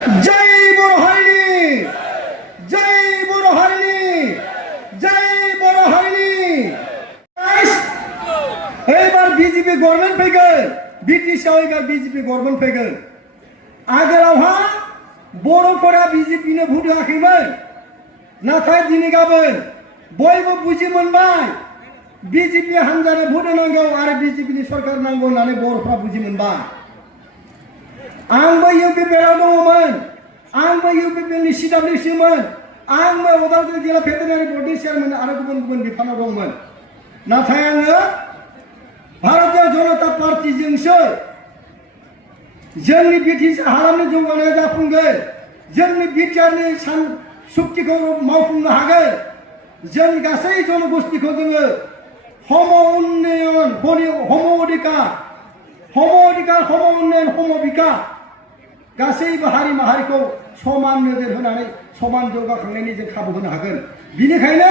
जय बर' हारिनि जय बर' हारिनि जय बर' हारिनि एबार बीजेपी गवर्नमेंट फैगोन बिटिसिआव एबार बीजेपी गवर्नमेंट फैगोन आगोलावहा बर'फोरा बीजेपीनो भोट होआखैमोन नाथाय दिनै गाबोन बयबो बुजि मोनबाय बीजेपी हान्जानो भोट होनांगौ आरो बीजेपीनि सरकार नांगौ होननानै बर'फ्रा बुजि मोनबाय आंबो इउपिपिएलआव दङमोन आंबो इउपिपिएलनि CWCमोन आंबो उदालगुरि जिल्ला भेटेनारि बर्डनि चेयारमेन आरो गुबुन गुबुन बिफानाव दंमोन नाथाय आङो भारतीय जनता पार्टीजोंसो जोंनि बिटिसि हालामनि जौगानाया जाफुंगोन जोंनि बिटिआरनि सुक्तिखौ मावफुंनो हागोन जों गासै जनगोष्ठीखौ जोङो हम उन्नयन हम अधिकार हम उन्नयन हम बिकास गासैबो हारि माहारिखौ समान नोजोर होनानै समान जौगाखांनायनि जों खाबु होनो हागोन बिनिखायनो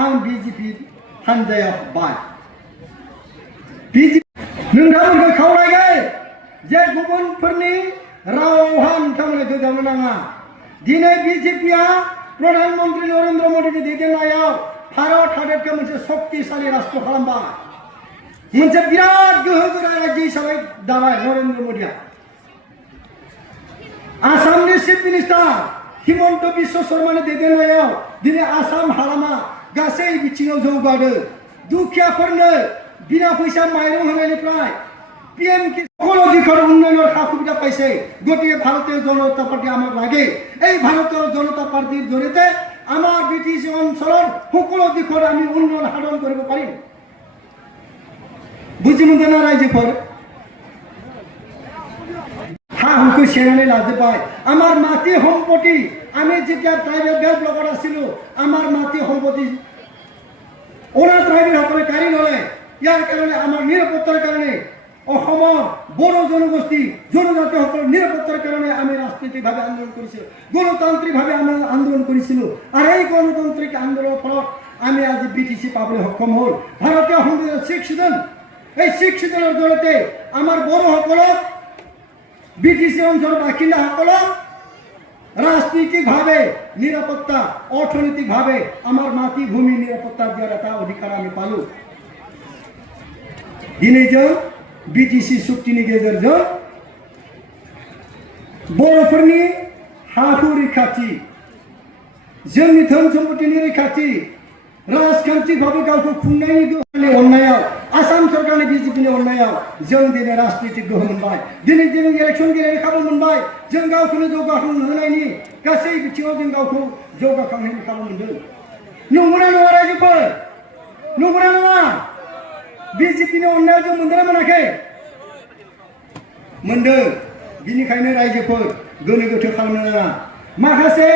आं बीजेपी हान्जायाव हाबबाय नोंथांमोनखौ खावलायगोन जे गुबुनफोरनि रावहा नोंथांमोना गोजावनो नाङा दिनै बीजेपीआ प्रधानमन्त्री नरेन्द्र मोदीनि दैदेननायाव भारत हादरखौ मोनसे शक्तिशाली राष्ट्र खालामबाय मोनसे बिराद गोहोगोरा रायजो हिसाबै दाबाय नरेन्द्र मोदीआ आसामनि चिफ मिनिस्टार हिमन्त बिश्व शर्मानि दैदेननायाव दिनै आसाम हालामा गासै बिथिङाव जौगादों दुखियाफोरनो बिना फैसा माइरं होनायनिफ्राय PM সকল অধিকার উন্নয়নের সুবিধা পাইছে গতিকে ভারতীয় জনতা পার্টি আমার লাগে এই ভারতীয় জনতা পার্টির জৰিয়তে আমার বিটিসি অঞ্চলৰ সকল দিশৰ আমি উন্নয়ন সাধন কৰিব পাৰিম বুজি মোনदों ना रायजोफोर हा हुखौ सेनानै लाजोबबाय আমার মাটি সম্পত্তি আমি যেতিয়া ট্রাইবেল বেল্ট ব্লকত আছিলো আমার মাটি সম্পত্তি ওনা ট্রাইবেল সকলে কাঢ়ি ললে ইয়াৰ কাৰণে আমাৰ নিৰাপত্তাৰ কাৰণে অসমৰ বড় জনগোষ্ঠী জনজাতিসকলৰ নিৰাপত্তাৰ কাৰণে আমি ৰাজনৈতিকভাৱে আন্দোলন কৰিছিলোঁ গণতান্ত্ৰিকভাৱে আমি আন্দোলন কৰিছিলোঁ আৰু এই গণতান্ত্ৰিক আন্দোলনৰ ফলত আমি আজি বিটিসি পাবলৈ সক্ষম হ'ল ভাৰতীয় সংবিধানৰ 6 শিডিউল এই 6 শিডিউলৰ জৰিয়তে আমাৰ বড়োসকলক বিটিসি অঞ্চলৰ বাসিন্দাসকলক ৰাজনৈতিকভাৱে নিৰাপত্তা অৰ্থনৈতিকভাৱে আমাৰ মাটি ভূমি নিৰাপত্তা দিয়াৰ এটা অধিকাৰ আমি পালোঁ दिनै जों बिटिसि सुक्तिनि गेजेरजों बर'फोरनि हा-हु रैखाथि जोंनि धोन सम्पतिनि रैखाथि राजखान्थिभावे गावखौ खुंनायनि अननायाव आसाम सरकारनि बीजेपीनि अननायाव जों दिनै राजनीतिक गोहो मोनबाय दिनै जों इलेक्सन गेलेनो खाबु मोनबाय जों गावखौनो जौगाखांहोनायनि गासै बिथिङाव जों गावखौ जौगाखांहोनो खाबु मोनदों नंगौना नङा रायजोफोर नंगौना नङा बीजेपीनि अननायाव जों मोनदोंना मोनाखै मोनदों बिनिखायनो रायजोफोर गोनो गोथो खालामनो नाङा माखासे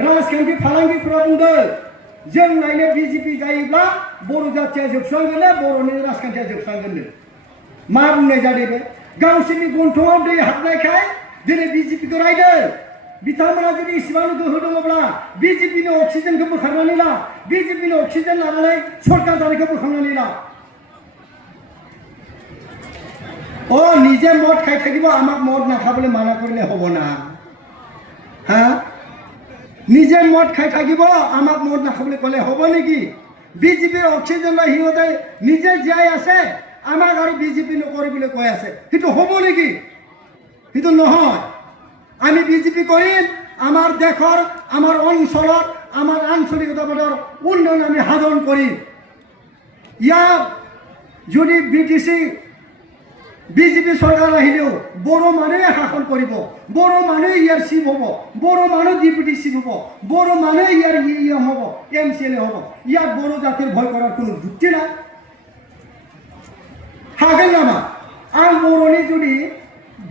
राजखान्थि फालांगिफोरा बुंदों जों नायनो बीजेपी जायोब्ला बर' जाथिया जोबस्रांगोन बर'नि राजखान्थिया जोबस्रांगोन मा बुंनाय जादों बे गावसोरनि गन्थङाव दै हाबनायखाय दिनै बीजेपीखौ रायदों बिथांमोना जुदि इसेबां गोहो दङब्ला बीजेपीनि अक्सिजेनखौ बोखारनानै ला बीजेपीनि अक्सिजेन लानानै सरकार जानायखौ बोखारनानै ला ओ निजे मद खाई থাকিব আমাক মদ নাখাবলৈ মানা কৰিলে হ'ব না হ্যাঁ নিজে মদ খাই থাকিব আমাক মদ নাখাবলৈ ক'লে হ'ব নেকি বিজেপিৰ অক্সিজেন লৈ হিহঁতে নিজে জীয়াই আছে আমাক আৰু বিজেপি নকৰিবলৈ কৈ আছে সেইটো হ'ব নেকি সেইটো নহয় আমি বিজেপি কৰিম আমাৰ দেশৰ আমাৰ অঞ্চলৰ আমাৰ আঞ্চলিকতাবাদৰ উন্নয়ন আমি সাধন কৰিম ইয়াৰ যদি বিটিসি बीजेपी सरकार আহিলেও বড় মানুহে শাসন কৰিব বড় মানুহে ইয়াৰ চিফ হ'ব বড় মানুহ ডিপুটি চিফ হ'ব বড় মানুহে ইয়াৰ ইএম হ'ব এমসিএলএ হ'ব ইয়াৰ বড় জাতিৰ ভয় কৰাৰ কোনো যুক্তি নাই হাগেন নামা आं बर'नि जुदि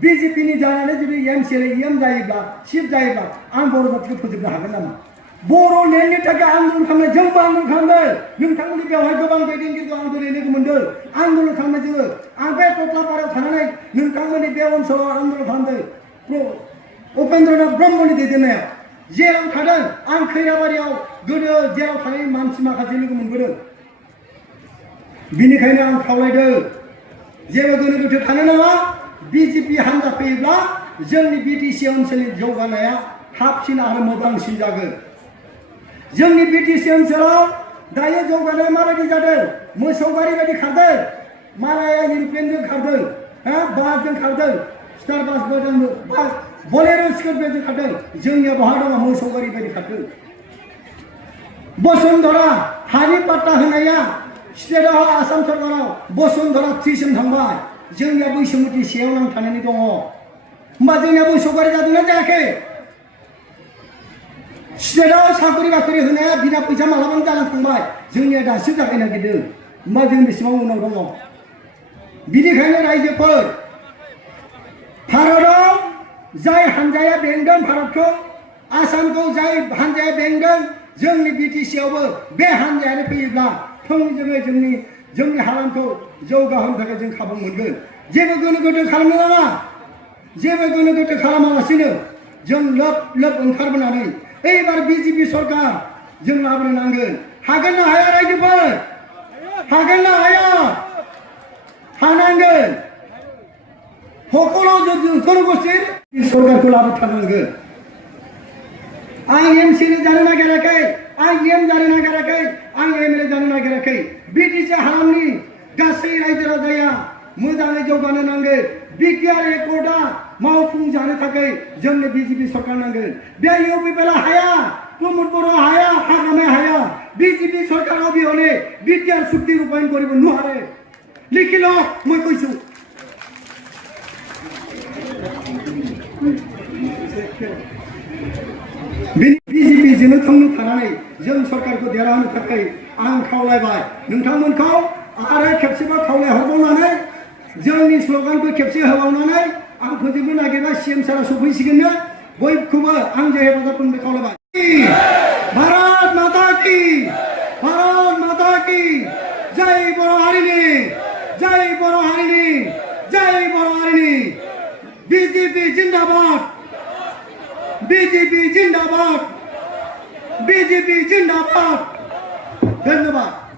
बीजेपीनि जानानै जुदि एमसिएलए इएम जायोब्ला चिफ जायोब्ला आं बर' जातिखौ फोजोबनो हागोन नामा बर' लेण्डनि थाखाय आन्दोलन खालामनाय जोंबो आन्दोलन खालामदों नोंथांमोननि बेवहाय गोबां दैदेनगिरि आन्दोलन लोगो मोनदों आन्दोलन खालामनाय जोङो आं बे टक्लापारायाव थानानै नोंथांमोननि बे ओनसोलाव आन्दोलन खालामदों उपेन्द्रनाथ ब्रह्मनि दैदेननायाव जेराव थादों आं खैराबारियाव गोदो जेराव थानाय मानसि माखासे लोगो मोनबोदों बिनिखायनो आं खावलायदों जेबो गोनो गोथो थानो नाङा बीजेपी हान्जा फैयोब्ला जोंनि बिटिसि ओनसोलनि जौगानाया थाबसिन आरो मोजांसिन जागोन। जोंनि बिटिसि ओनसोलाव दायो जौगानाया माबायदि जादों? मोसौ गारि बायदि खारदों, मालाया इउर'प्लेनजों खारदों, बासजों खारदों, स्टार बासजों बास बलेर' स्कर्पिय'जों खारदों। जोंनिया बहा दङ? मोसौ गारि बायदि खारदों। बसुन्धरा हानि पाट्टा होनाया स्टेटआव आसाम सरकाराव बसुन्धरा 3सिम थांबाय। जोंनिया बैसोमुथि सेयाव नांथानानै दङ। होमबा जोंनिया मोसौ गारि जादोंना जायाखै? स्टेटआव साख्रि बाख्रि होनाया बिना फैसा मालाबानो जालांखांबाय। जोंनिया दासो जागायनो नागिरदों। होमबा जों बेसेबां उनाव दङ? बिनिखायनो रायजोफोर, भारतआव जाय हानजाया बेंदों भारतखौ, आसामखौ जाय हानजाया बेंदों, जोंनि बिटिसिआवबो बे हानजायानो फैयोब्ला थोंजोङै जोंनि हालामखौ जौगाहोनो थाखाय जों खाबु मोनगोन। जेबो गोनो गोथो खालामनो नाङा। जेबो गोनो गोथो खालामालासिनो जों लोब लोब ओंखारबोनानै एबार बिजेपि सरकार जों लाबोनो नांगोन। हागोन ना हाया रायजोफोर? हागोन ना हाया? हानांगोन। সকল জনগোষ্ঠীর সরকারকে লাভথাरनांगोन। आं एमसीनि जानो नागिराखै, आं एम जानो नागिराखै, आं एमएलए जानो नागिराखै। बिटिसि हालामनि गासै रायजो राजाया मोजाङै जौगानो नांगोन। बिटिआर एकर्डआ मावफुंजानो थाखाय जोंनो बिजेपि सरकार नांगोन। बे इउपिपिएल हाया, प्रमोद बर' हाया, हाग्रामाया हाया। বিজেপি সরকার অবিহনে বিটিআর চুক্তি রূপায়ণ কৰিব নোৱাৰে। লিখি লওক, মই কৈছো। बिजेपिजोंनो थांनो थानानै जों सरकारखौ देरहानो थाखाय आं खावलायबाय नोंथांमोनखौ आरो खेबसेबा खावलायहरबावनानै जोंनि स्ल'गानखौ खेबसे होबावनानै आं फोजोबनो नागिरबाय। सीएम सारा सफैसिगोननो, बयखौबो आं जे हेफाजाब होनो खावलायबाय। भारत माता की, भारत माता की जय बर' हारिनि, जय बर' हारिनि, जय बर' हारिनि। बिजेपि जिंदाबाद, बिजेपि जिंदाबाद, बिजेपि जिंदाबाद। धन्यवाद।